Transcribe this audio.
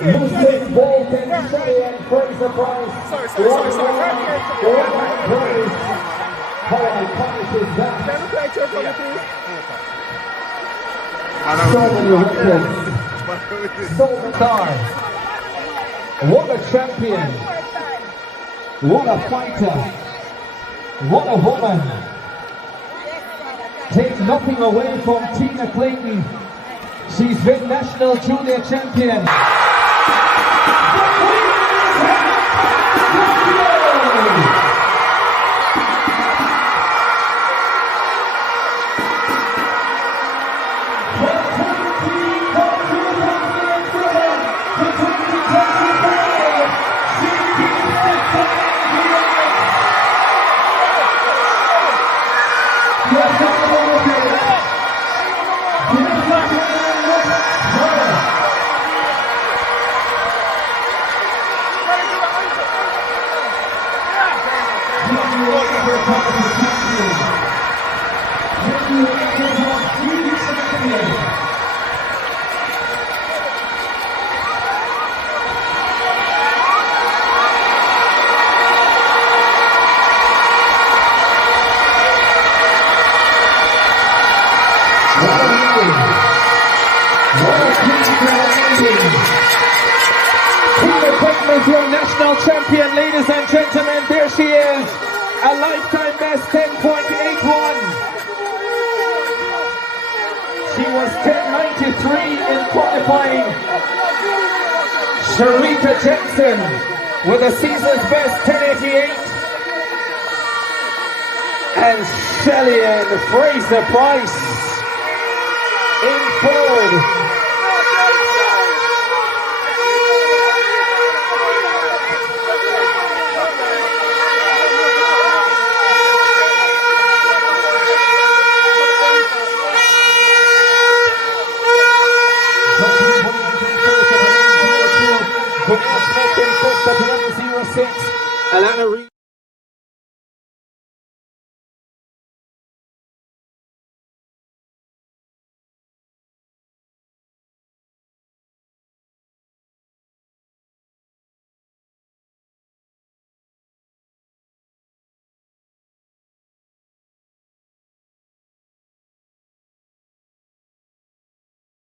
Usain Bolt and Shelly-Ann Fraser-Pryce. How iconic is that? So many records. So many stars. What a champion. What a fighter. What a woman. Take nothing away from Tina Clayton. She's been National Junior Champion. Your national champion, ladies and gentlemen, there she is, a lifetime best 10.81. She was 10.93 in qualifying. Sharika Jackson with a season's best 10.88. And Shelly-Ann Fraser-Pryce in third. Making fifth at 11.06.